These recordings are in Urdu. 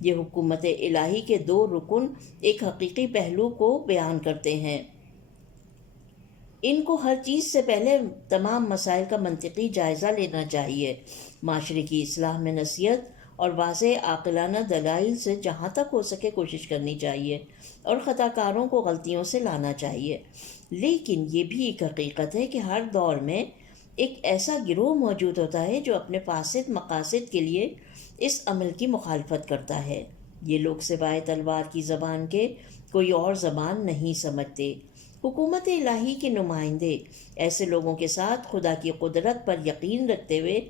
یہ حکومت الہی کے دو رکن ایک حقیقی پہلو کو بیان کرتے ہیں۔ ان کو ہر چیز سے پہلے تمام مسائل کا منطقی جائزہ لینا چاہیے، معاشرے کی اصلاح میں نصیحت اور واضح عاقلانہ دلائل سے جہاں تک ہو سکے کوشش کرنی چاہیے اور خطا کاروں کو غلطیوں سے لانا چاہیے۔ لیکن یہ بھی ایک حقیقت ہے کہ ہر دور میں ایک ایسا گروہ موجود ہوتا ہے جو اپنے فاسد مقاصد کے لیے اس عمل کی مخالفت کرتا ہے۔ یہ لوگ سوائے تلوار کی زبان کے کوئی اور زبان نہیں سمجھتے۔ حکومت الہی کے نمائندے ایسے لوگوں کے ساتھ خدا کی قدرت پر یقین رکھتے ہوئے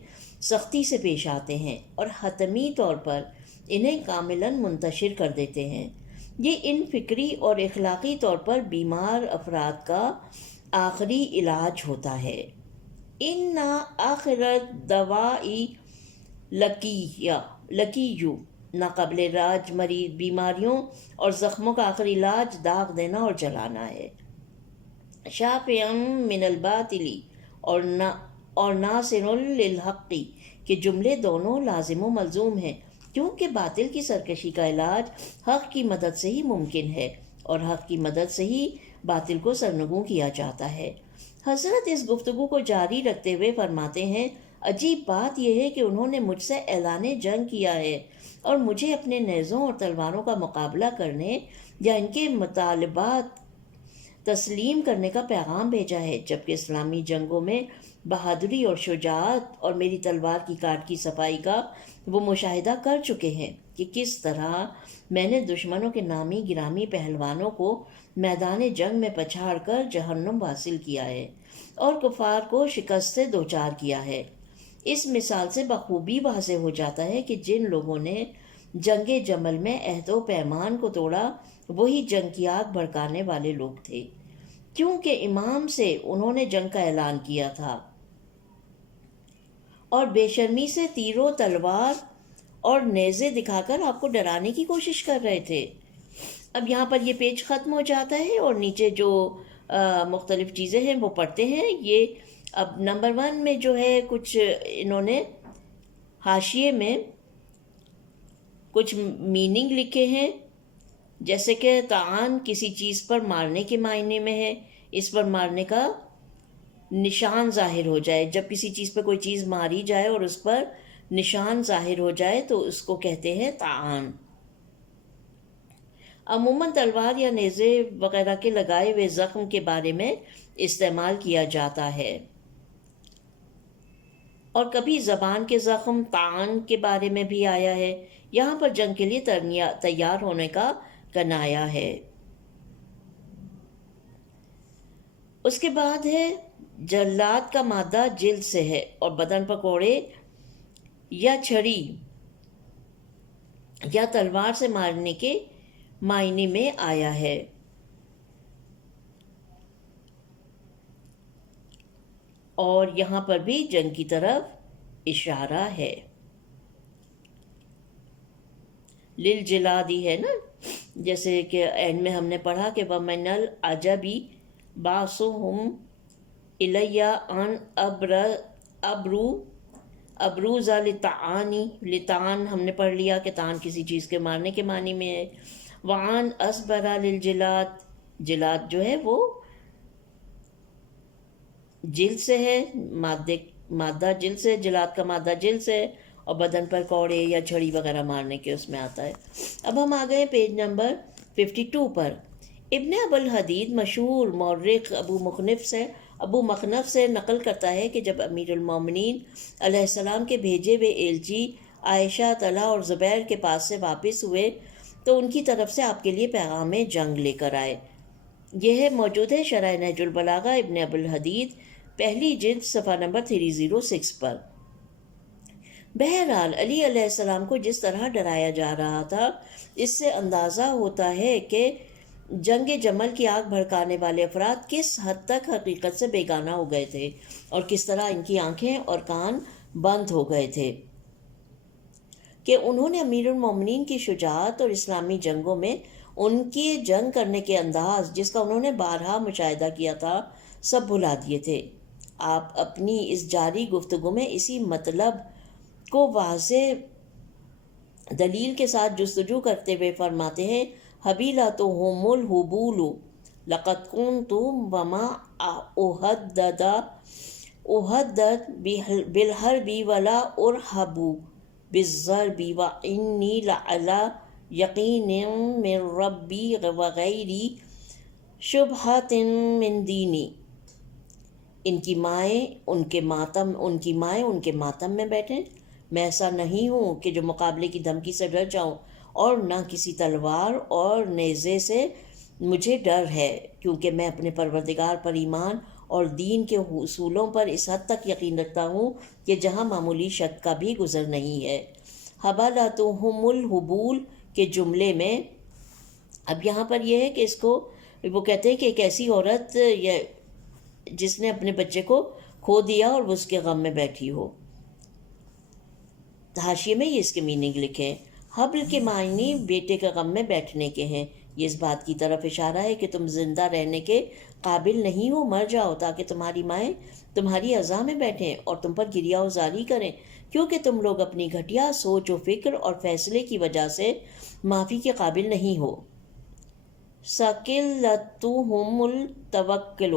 سختی سے پیش آتے ہیں اور حتمی طور پر انہیں کاملاً منتشر کر دیتے ہیں۔ یہ ان فکری اور اخلاقی طور پر بیمار افراد کا آخری علاج ہوتا ہے۔ ان آخر دوائی لکیو، ناقابل علاج مریض بیماریوں اور زخموں کا آخری علاج داغ دینا اور جلانا ہے۔ شافعاً من الباطل اور ناصر للحق کے جملے دونوں لازم و ملزوم ہیں، کیونکہ باطل کی سرکشی کا علاج حق کی مدد سے ہی ممکن ہے اور حق کی مدد سے ہی باطل کو سرنگوں کیا جاتا ہے۔ حضرت اس گفتگو کو جاری رکھتے ہوئے فرماتے ہیں، عجیب بات یہ ہے کہ انہوں نے مجھ سے اعلان جنگ کیا ہے اور مجھے اپنے نیزوں اور تلواروں کا مقابلہ کرنے یا ان کے مطالبات تسلیم کرنے کا پیغام بھیجا ہے، جبکہ اسلامی جنگوں میں بہادری اور شجاعت اور میری تلوار کی کاٹ کی صفائی کا وہ مشاہدہ کر چکے ہیں کہ کس طرح میں نے دشمنوں کے نامی گرامی پہلوانوں کو میدان جنگ میں پچھاڑ کر جہنم حاصل کیا ہے اور کفار کو شکست سے دوچار کیا ہے۔ اس مثال سے بخوبی واضح ہو جاتا ہے کہ جن لوگوں نے جنگ جمل میں عہد و پیمان کو توڑا وہی جنگ کی آگ بھڑکانے والے لوگ تھے، کیونکہ امام سے انہوں نے جنگ کا اعلان کیا تھا اور بے شرمی سے تیر و تلوار اور نیزے دکھا کر آپ کو ڈرانے کی کوشش کر رہے تھے۔ اب یہاں پر یہ پیج ختم ہو جاتا ہے اور نیچے جو مختلف چیزیں ہیں وہ پڑھتے ہیں۔ یہ اب نمبر 1 میں جو ہے کچھ انہوں نے حاشیے میں کچھ میننگ لکھے ہیں، جیسے کہ طعن کسی چیز پر مارنے کے معنی میں ہے، اس پر مارنے کا نشان ظاہر ہو جائے، جب کسی چیز پہ کوئی چیز ماری جائے اور اس پر نشان ظاہر ہو جائے تو اس کو کہتے ہیں طعن۔ عموماً تلوار یا نیزے وغیرہ کے لگائے ہوئے زخم کے بارے میں استعمال کیا جاتا ہے، اور کبھی زبان کے زخم طعن کے بارے میں بھی آیا ہے۔ یہاں پر جنگ کے لیے تیار ہونے کا کنایا ہے۔ اس کے بعد ہے جلاد کا مادہ جلد سے ہے اور بدن پر کوڑے یا چھڑی یا تلوار سے مارنے کے معنی میں آیا ہے۔ اور یہاں پر بھی جنگ کی طرف اشارہ ہے۔ للجلادی ہے نا، جیسے کہ اینڈ میں ہم نے پڑھا کہ وَمِنَ الْعَجَبِ بَعْضُهُمْ إِلَيَّ أَنْ أَبْرُوزَ لِطَعَنِ ہم نے پڑھ لیا کہ طعن کسی چیز کے مارنے کے معنی میں ہے۔ وَعَنْ أَصْبَرَ لِلْجِلَاد، جلاد جو ہے وہ جلد سے ہے، مادہ جلد سے، جلاد کا مادہ جلد سے، اور بدن پر کوڑے یا چھڑی وغیرہ مارنے کے اس میں آتا ہے۔ اب ہم آ گئے پیج نمبر 52 پر۔ ابن ابو الحدید مشہور مورخ ابو مخنف سے نقل کرتا ہے کہ جب امیر المومنین علیہ السلام کے بھیجے ہوئے ایلچی عائشہ، طلحہ اور زبیر کے پاس سے واپس ہوئے تو ان کی طرف سے آپ کے لیے پیغام جنگ لے کر آئے۔ یہ ہے موجود ہے شرح نہج البلاغہ ابن ابو الحدید، پہلی جلد صفحہ نمبر 306 پر۔ بہرحال علی علیہ السلام کو جس طرح ڈرایا جا رہا تھا اس سے اندازہ ہوتا ہے کہ جنگ جمل کی آگ بھڑکانے والے افراد کس حد تک حقیقت سے بیگانہ ہو گئے تھے اور کس طرح ان کی آنکھیں اور کان بند ہو گئے تھے کہ انہوں نے امیر المومنین کی شجاعت اور اسلامی جنگوں میں ان کی جنگ کرنے کے انداز، جس کا انہوں نے بارہا مشاہدہ کیا تھا، سب بھلا دیے تھے۔ آپ اپنی اس جاری گفتگو میں اسی مطلب کو واضح دلیل کے ساتھ جستجو کرتے ہوئے فرماتے ہیں حبیلتہم الحبول لقد کنتم وما احدت بالحرب ولا ارحب بالضرب وانی لعلی یقین من ربی وغیر شبہۃ من دینی. ان کی مائیں ان کے ماتم میں بیٹھیں. میں ایسا نہیں ہوں کہ جو مقابلے کی دھمکی سے ڈر جاؤں، اور نہ کسی تلوار اور نیزے سے مجھے ڈر ہے، کیونکہ میں اپنے پروردگار پر ایمان اور دین کے اصولوں پر اس حد تک یقین رکھتا ہوں کہ جہاں معمولی شک کا بھی گزر نہیں ہے. حبالتہم الحبول کے جملے میں اب یہاں پر یہ ہے کہ اس کو وہ کہتے ہیں کہ ایک ایسی عورت جس نے اپنے بچے کو کھو دیا اور وہ اس کے غم میں بیٹھی ہو. حاشیے میں یہ اس کے میننگ لکھے ہیں. حبل کے معنی بیٹے کے غم میں بیٹھنے کے ہیں. یہ اس بات کی طرف اشارہ ہے کہ تم زندہ رہنے کے قابل نہیں ہو، مر جاؤ تاکہ تمہاری مائیں تمہاری اعضاء میں بیٹھیں اور تم پر گریہ وزاری کریں، کیونکہ تم لوگ اپنی گھٹیا سوچ و فکر اور فیصلے کی وجہ سے معافی کے قابل نہیں ہو. ثقلتہم التوکل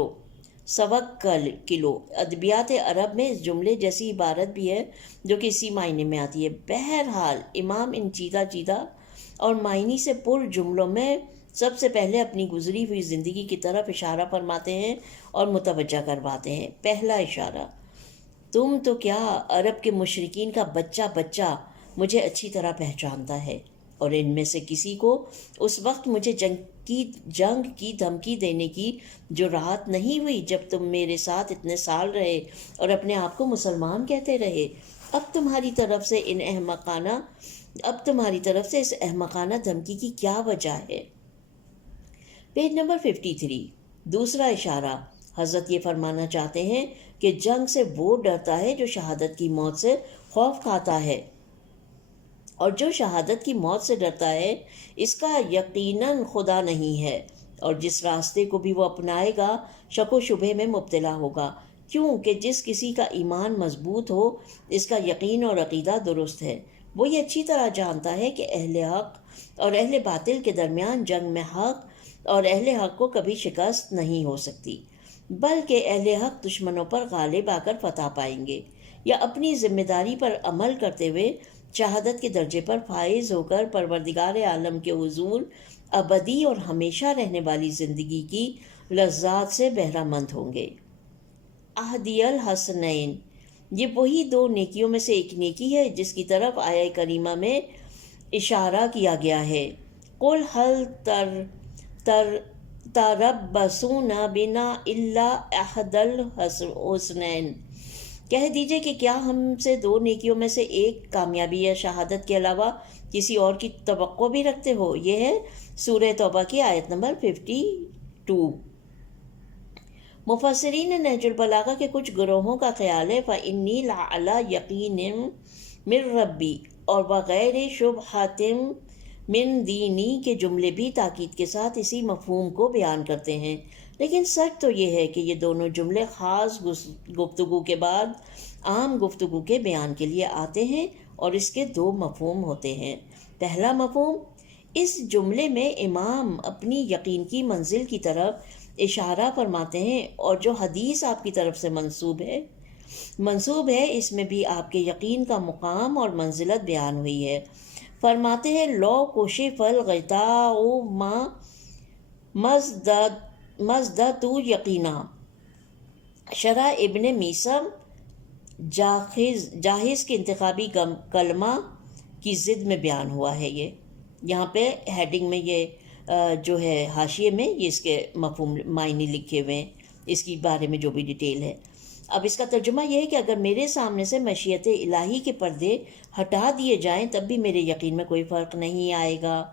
کلو. ادبیات عرب میں اس جملے جیسی عبارت بھی ہے جو کہ اسی معنی میں آتی ہے. بہرحال امام ان چیدہ اور معنی سے پر جملوں میں سب سے پہلے اپنی گزری ہوئی زندگی کی طرف اشارہ فرماتے ہیں اور متوجہ کرواتے ہیں. پہلا اشارہ: تم تو کیا عرب کے مشرکین کا بچہ مجھے اچھی طرح پہچانتا ہے، اور ان میں سے کسی کو اس وقت مجھے جنگ کی دھمکی دینے کی جرات نہیں ہوئی جب تم میرے ساتھ اتنے سال رہے اور اپنے آپ کو مسلمان کہتے رہے. اب تمہاری طرف سے اس احمقانہ دھمکی کی کیا وجہ ہے؟ Page number 53. دوسرا اشارہ: حضرت یہ فرمانا چاہتے ہیں کہ جنگ سے وہ ڈرتا ہے جو شہادت کی موت سے خوف کھاتا ہے، اور جو شہادت کی موت سے ڈرتا ہے اس کا یقیناً خدا نہیں ہے، اور جس راستے کو بھی وہ اپنائے گا شک و شبہ میں مبتلا ہوگا، کیونکہ جس کسی کا ایمان مضبوط ہو اس کا یقین اور عقیدہ درست ہے. وہ یہ اچھی طرح جانتا ہے کہ اہل حق اور اہل باطل کے درمیان جنگ میں حق اور اہل حق کو کبھی شکست نہیں ہو سکتی، بلکہ اہل حق دشمنوں پر غالب آ کر فتح پائیں گے، یا اپنی ذمہ داری پر عمل کرتے ہوئے شہادت کے درجے پر فائز ہو کر پروردگار عالم کے حضور ابدی اور ہمیشہ رہنے والی زندگی کی لذات سے بہرہ مند ہوں گے. اہدی الحسنین، یہ وہی دو نیکیوں میں سے ایک نیکی ہے جس کی طرف آیہ کریمہ میں اشارہ کیا گیا ہے. قل هل تربصون بنا الا احد الحسنین، کہہ دیجئے کہ کیا ہم سے دو نیکیوں میں سے ایک کامیابی یا شہادت کے علاوہ کسی اور کی توقع بھی رکھتے ہو؟ یہ ہے سورہ توبہ کی آیت نمبر 52. مفسرین نہج البلاغہ کے کچھ گروہوں کا خیال ہے فَإِنِّي لَعَلَىٰ يَقِينٍ مِّن رَبِّي اور وغیر شبہۃ من دینی کے جملے بھی تاکید کے ساتھ اسی مفہوم کو بیان کرتے ہیں، لیکن سچ تو یہ ہے کہ یہ دونوں جملے خاص گفتگو کے بعد عام گفتگو کے بیان کے لیے آتے ہیں، اور اس کے دو مفہوم ہوتے ہیں. پہلا مفہوم: اس جملے میں امام اپنی یقین کی منزل کی طرف اشارہ فرماتے ہیں، اور جو حدیث آپ کی طرف سے منسوب ہے اس میں بھی آپ کے یقین کا مقام اور منزلت بیان ہوئی ہے. فرماتے ہیں لو کشف الغطاء ما مزدت یقینا. شرح ابن میسم جاہز کے انتخابی کلمہ کی ضد میں بیان ہوا ہے. یہ یہاں پہ ہیڈنگ میں یہ جو ہے حاشیے میں یہ اس کے مفہوم معنی لکھے ہوئے ہیں، اس کی بارے میں جو بھی ڈیٹیل ہے. اب اس کا ترجمہ یہ ہے کہ اگر میرے سامنے سے مشیت الہی کے پردے ہٹا دیے جائیں تب بھی میرے یقین میں کوئی فرق نہیں آئے گا.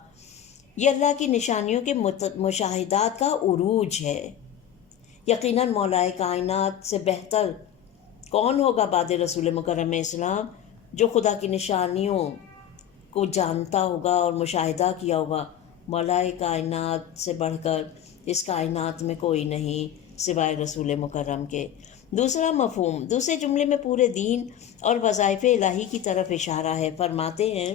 یہ اللہ کی نشانیوں کے مشاہدات کا عروج ہے. یقیناً مولائے کائنات سے بہتر کون ہوگا بعد رسول مکرم اسلام جو خدا کی نشانیوں کو جانتا ہوگا اور مشاہدہ کیا ہوگا. مولائے کائنات سے بڑھ کر اس کائنات میں کوئی نہیں سوائے رسول مکرم کے. دوسرا مفہوم: دوسرے جملے میں پورے دین اور وظائف الہی کی طرف اشارہ ہے. فرماتے ہیں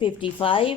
55।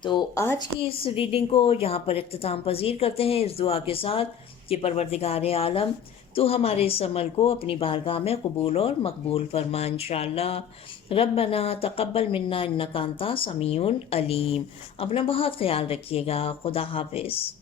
تو آج کی اس ریڈنگ کو یہاں پر اختتام پذیر کرتے ہیں اس دعا کے ساتھ کہ پروردگار عالم تو ہمارے اس عمل کو اپنی بارگاہ میں قبول اور مقبول فرما انشاءاللہ۔ ربنا تقبل منا انک انت سمیع علیم۔ اپنا بہت خیال رکھیے گا۔ خدا حافظ۔